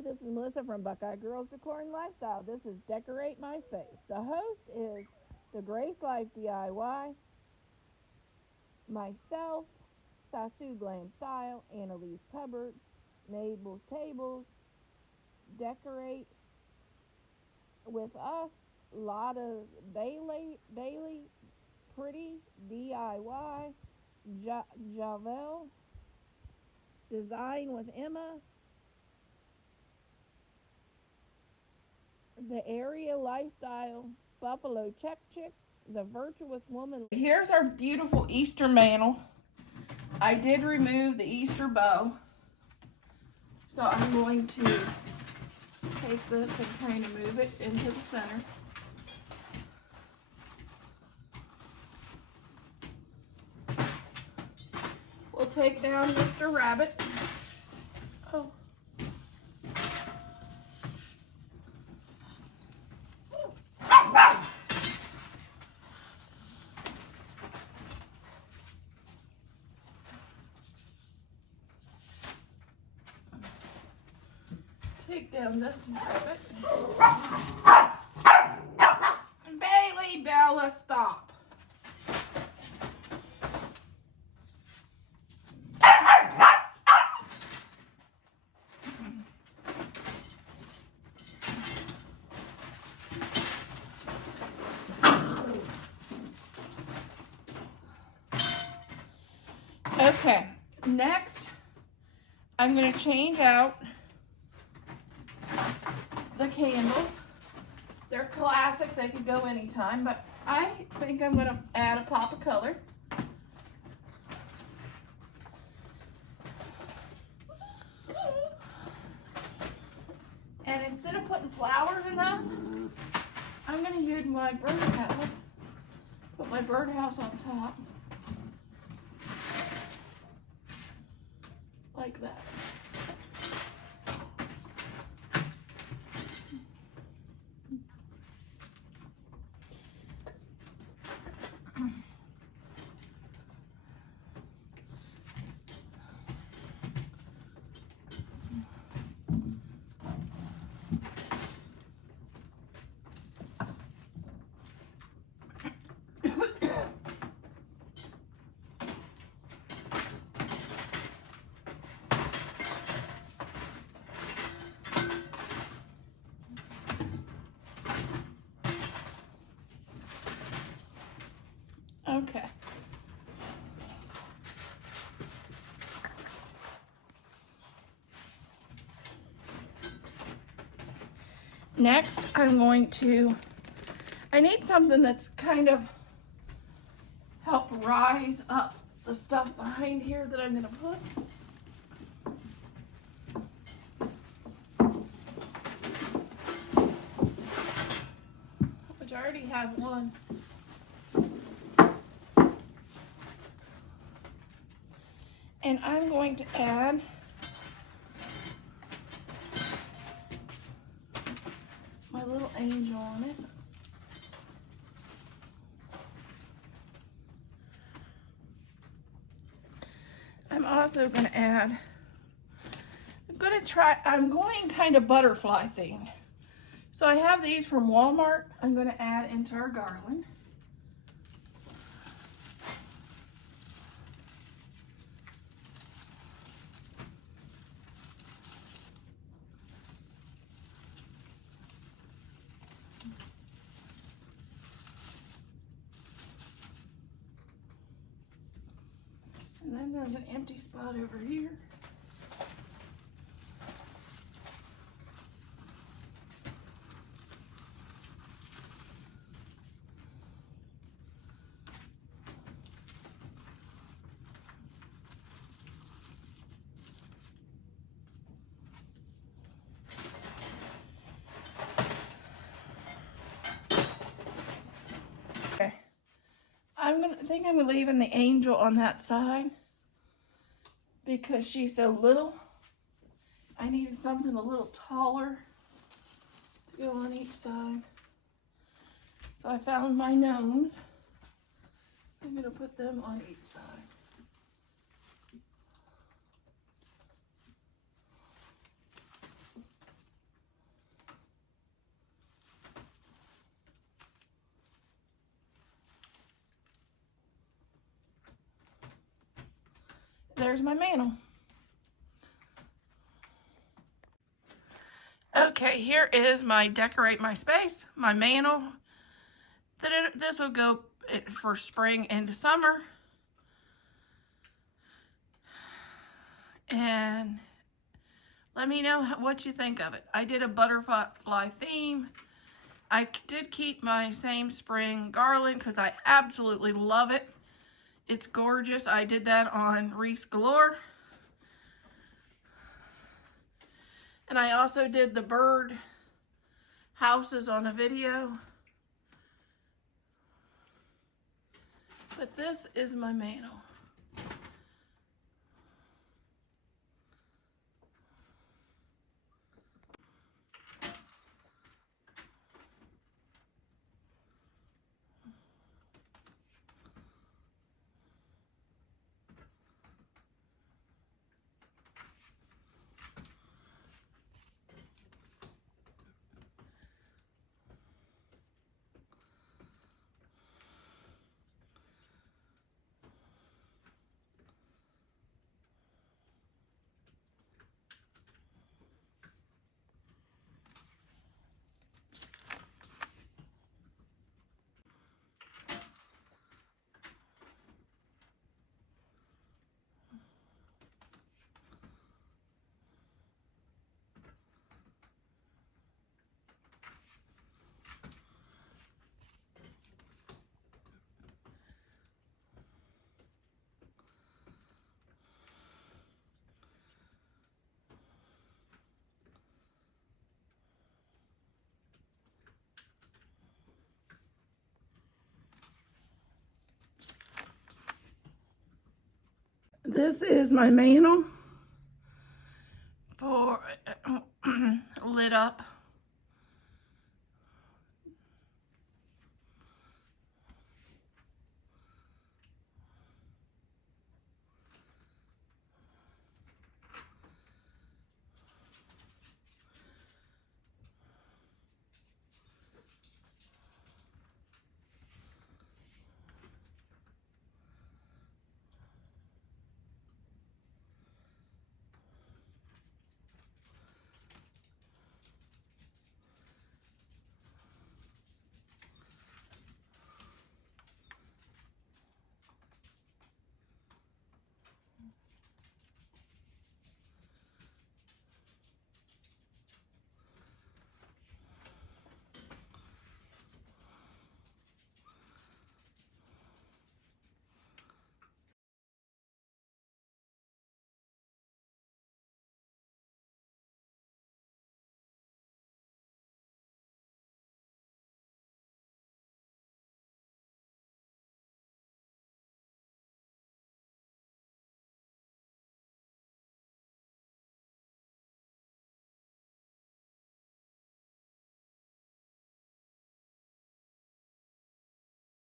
Hello, this is Melissa from Buckeye Girls Decor and Lifestyle. This is Decorate My Space. The host is the Grace Life DIY, myself, Sasu Glam Style, Annalise Cupboard, Mabel's Tables, Decorate with us, Lotta's Bailey, Pretty DIY, Javel, Design with Emma, the Area Lifestyle, Buffalo Check Chick, the Virtuous Woman. Here's our beautiful Easter mantle. I did remove the Easter bow, so I'm going to take this and kind of move it into the center. We'll take down Mr. Rabbit. Oh. Take down this rabbit. Bailey, Bella, stop. Okay, next I'm going to change out the candles. They're classic, they could go anytime, but I think I'm going to add a pop of color. And instead of putting flowers in those, I'm going to use my birdhouse. Put my birdhouse on top. Like that. Okay. Next, I need something that's kind of help rise up the stuff behind here that I'm going to put. Which I already have one. And I'm going to add my little angel on it. I'm also going to add, I'm going kind of butterfly thing. So I have these from Walmart. I'm going to add into our garland. And then there's an empty spot over here. Okay. I think I'm leaving the angel on that side because she's so little. I needed something a little taller to go on each side. So I found my gnomes. I'm going to put them on each side. there's my mantle. Okay, here is my decorate my space, my mantle. This will go for spring into summer. And let me know what you think of it. I did a butterfly theme. I did keep my same spring garland because I absolutely love it. It's gorgeous. I did that on Reese Galore. And I also did the bird houses on a video. But this is my mantle. This is my mantle for lit up.